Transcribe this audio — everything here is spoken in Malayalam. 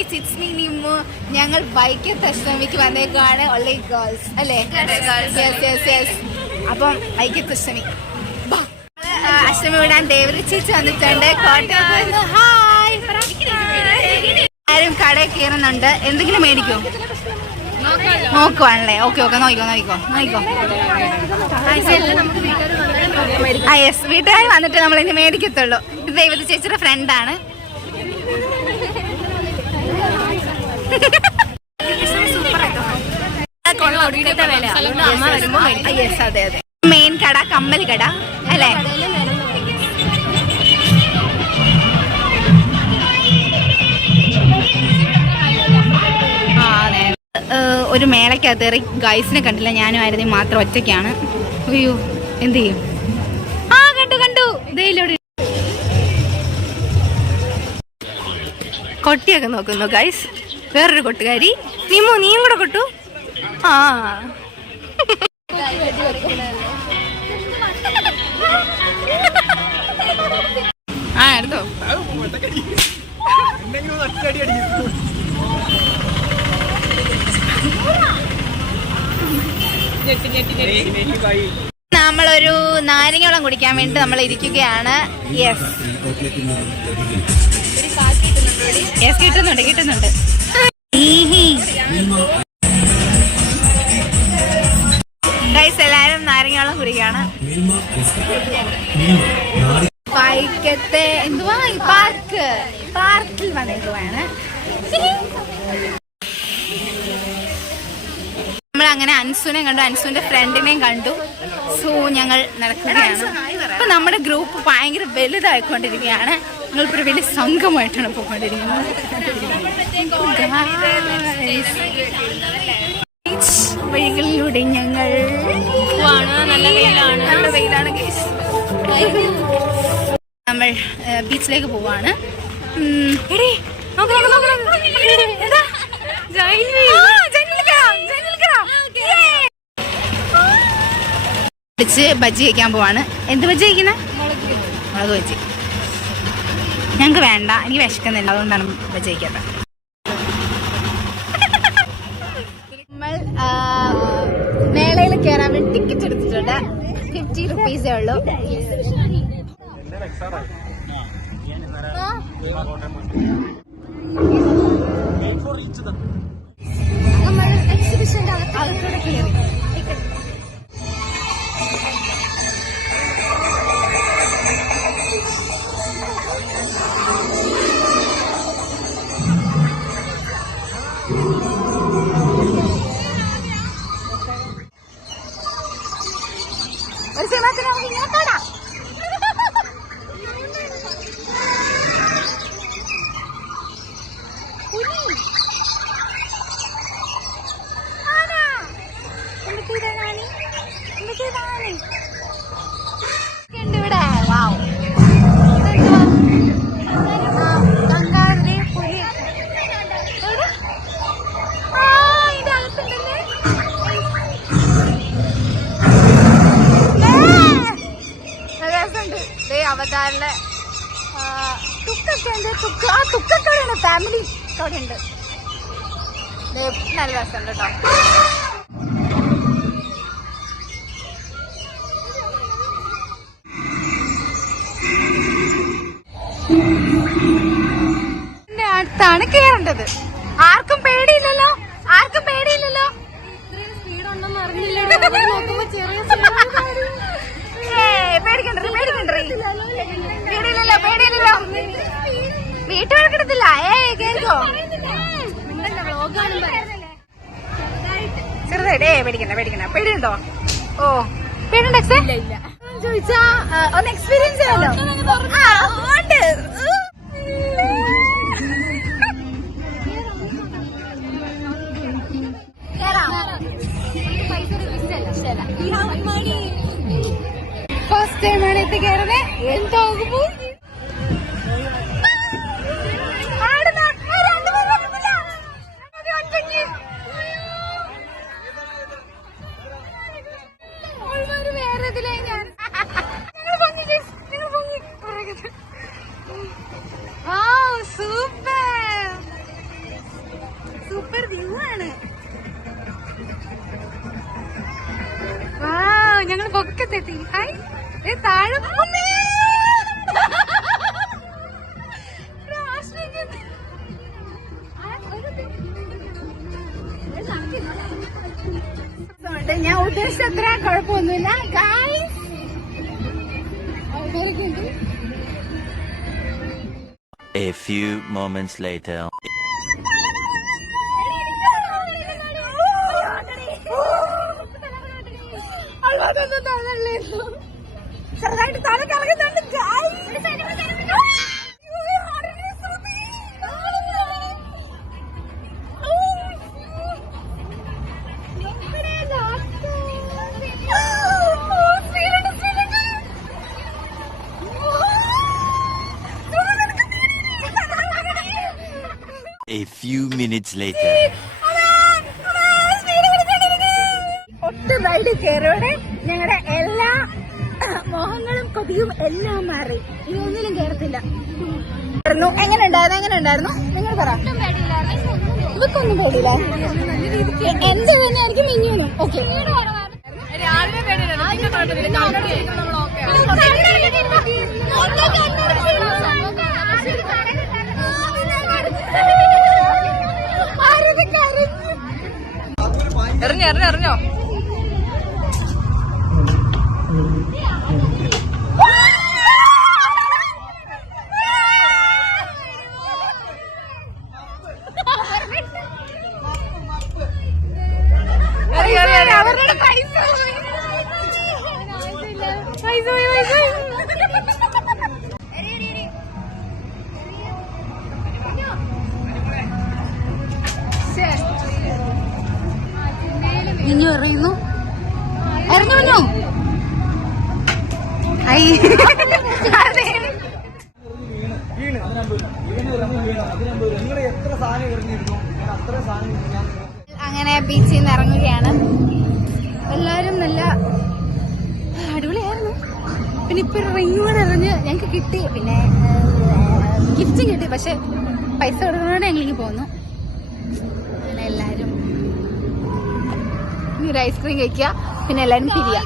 Guys it's me Nimmu. ഞങ്ങൾ ബൈക്കത്ത് അഷ്ടമിക്ക് വന്നേക്കാണ്. ഓൺലി ഗേൾസ് അല്ലേ? അപ്പം ബൈക്കത്ത് അഷ്ടമി അഷ്ടമി വിടാൻ ദേവരി ചേച്ചി വന്നിട്ടുണ്ട്. കോട്ടയം ഹായ്. ആരും കടയിൽ കയറുന്നുണ്ട്. എന്തെങ്കിലും മേടിക്കോ? നോക്കുവാണല്ലേ? ഓക്കെ നോക്കിക്കോ. ആ യെസ്, വീട്ടുകാർ വന്നിട്ട് നമ്മൾ ഇനി മേടിക്കത്തുള്ളൂ. ഇത് ദേവതി ചേച്ചിയുടെ ഫ്രണ്ടാണ്. അതെ മെയിൻ കട കമ്മൽ കട അല്ലേ? ഒരു മേളയ്ക്കകത്ത് കയറി ഗൈസിനെ കണ്ടില്ല. ഞാനും ആയിരുന്നു മാത്രം ഒറ്റയ്ക്കാണ്. അയ്യോ എന്ത് ചെയ്യും? കണ്ടു ഇതേലൂടെ കൊട്ടിയൊക്കെ നോക്കുന്നു ഗൈസ്. വേറൊരു കൊട്ടുകാരി നിമു, നീയും കൂടെ കൊട്ടു. എടുത്തോ. നമ്മളൊരു നാരങ്ങവെള്ളം കുടിക്കാൻ വേണ്ടി നമ്മൾ ഇരിക്കുകയാണ്. യെസ് കിട്ടുന്നുണ്ട്. ഗൈസ് എല്ലാരും നാരങ്ങവെള്ളം കുടിക്കാണ്. ബൈക്കത്തെ എന്തുവാ പാർക്കിൽ വന്നേക്കുവാണ്. നമ്മളങ്ങനെ അൻസുനെ കണ്ടു, അൻസുവിന്റെ ഫ്രണ്ടിനെയും കണ്ടു. സോ ഞങ്ങൾ നടക്കുകയാണ്. അപ്പൊ നമ്മുടെ ഗ്രൂപ്പ് ഭയങ്കര വലുതായിക്കൊണ്ടിരിക്കുകയാണ്. ഞങ്ങളിപ്പോ ഒരു വലിയ സംഘമായിട്ടാണ് പോയിക്കൊണ്ടിരിക്കുന്നത്. വഴികളിലൂടെ ഞങ്ങൾ നല്ല വെയിലാണ് ഗൈസ്. നമ്മൾ ബീച്ചിലേക്ക് പോവാണ്. ബജ്ജി കഴിക്കാൻ പോവാണ്. എന്ത് ബജ്ജി കഴിക്കുന്നത്? മുളക് ബജ്ജി. ഞങ്ങൾക്ക് വേണ്ട, എനിക്ക് വിശക്കുന്നില്ല, അതുകൊണ്ടാണ് ബജ്ജി കഴിക്കാത്തത്. നമ്മൾ മേളയിൽ കയറാൻ വേണ്ടി ടിക്കറ്റ് എടുത്തിട്ടുണ്ട്. 50 റുപ്പീസേ ഉള്ളൂ. എക്സിബിഷന്റെ അകത്തൂടെ കയറി ഒരു സിനിമത്തിന് നമുക്ക് ഇങ്ങനെ കാണാം. അവതാരിലെ തുക്കൊക്കെയാണ് ഫാമിലി അവിടെ ഉണ്ട്. നല്ല രസമുണ്ട് കേട്ടോ. അടുത്താണ് കേറേണ്ടത്. ആർക്കും പേടിയില്ലല്ലോ. പേടിയില്ലല്ലോ. വീട്ടുകാർക്കിടത്തില്ല. കേറിക്കോ. ചെറുതായിട്ടേ പേടിക്കണ്ട. പേടിയുണ്ടോ? ഓ പേടിയുണ്ടോ? ചോദിച്ചാ ഒന്ന് എക്സ്പീരിയൻസ് ചെയ്യാലോ. ഉണ്ട്. ഫസ്റ്റ് ടൈമാണ് എത്തി കയറുന്നത്. എന്താകുമ്പോ പൊക്കത്തെത്തി. ഹായ് താഴെ ഞാൻ ഉദ്ദേശിച്ചത്ര കുഴപ്പമൊന്നുമില്ല. A few moments later. ചെറുതായിട്ട് തല കറങ്ങുന്നുണ്ട്. A few minutes later. ഒട്ടും റൈഡ് കയറിയോടെ ഞങ്ങളുടെ എല്ലാ മോഹങ്ങളും കൊതിയും എല്ലാം മാറി. ഇനി ഒന്നിലും കയറത്തില്ല. എങ്ങനെ ഉണ്ടായിരുന്നു നിങ്ങൾ പറ. ഇവക്കൊന്നും പേടിയില്ല. എന്റെ തന്നെ എനിക്ക് മിഞ്ഞൂന്നു. ഓക്കെ എറിഞ്ഞോ അവരുടെ പൈസ ഇനി എറിയുന്നു. എറിഞ്ഞു അങ്ങനെ ബീച്ചിൽ നിന്ന് ഇറങ്ങുകയാണ്. എല്ലാരും നല്ല അടിപൊളിയായിരുന്നു. പിന്നെ ഇപ്പൊ റിങ് കൂടെ എറിഞ്ഞ് ഞങ്ങക്ക് കിട്ടി. പിന്നെ ഗിഫ്റ്റും കിട്ടി. പക്ഷെ പൈസ കൊടുക്കുന്നതോടെ ഞങ്ങളിങ്ങ് പോന്നു. അങ്ങനെ എല്ലാരും ഇനി ഒരു ഐസ്ക്രീം കഴിക്കുക. പിന്നെ എല്ലാരും പിരിയാ.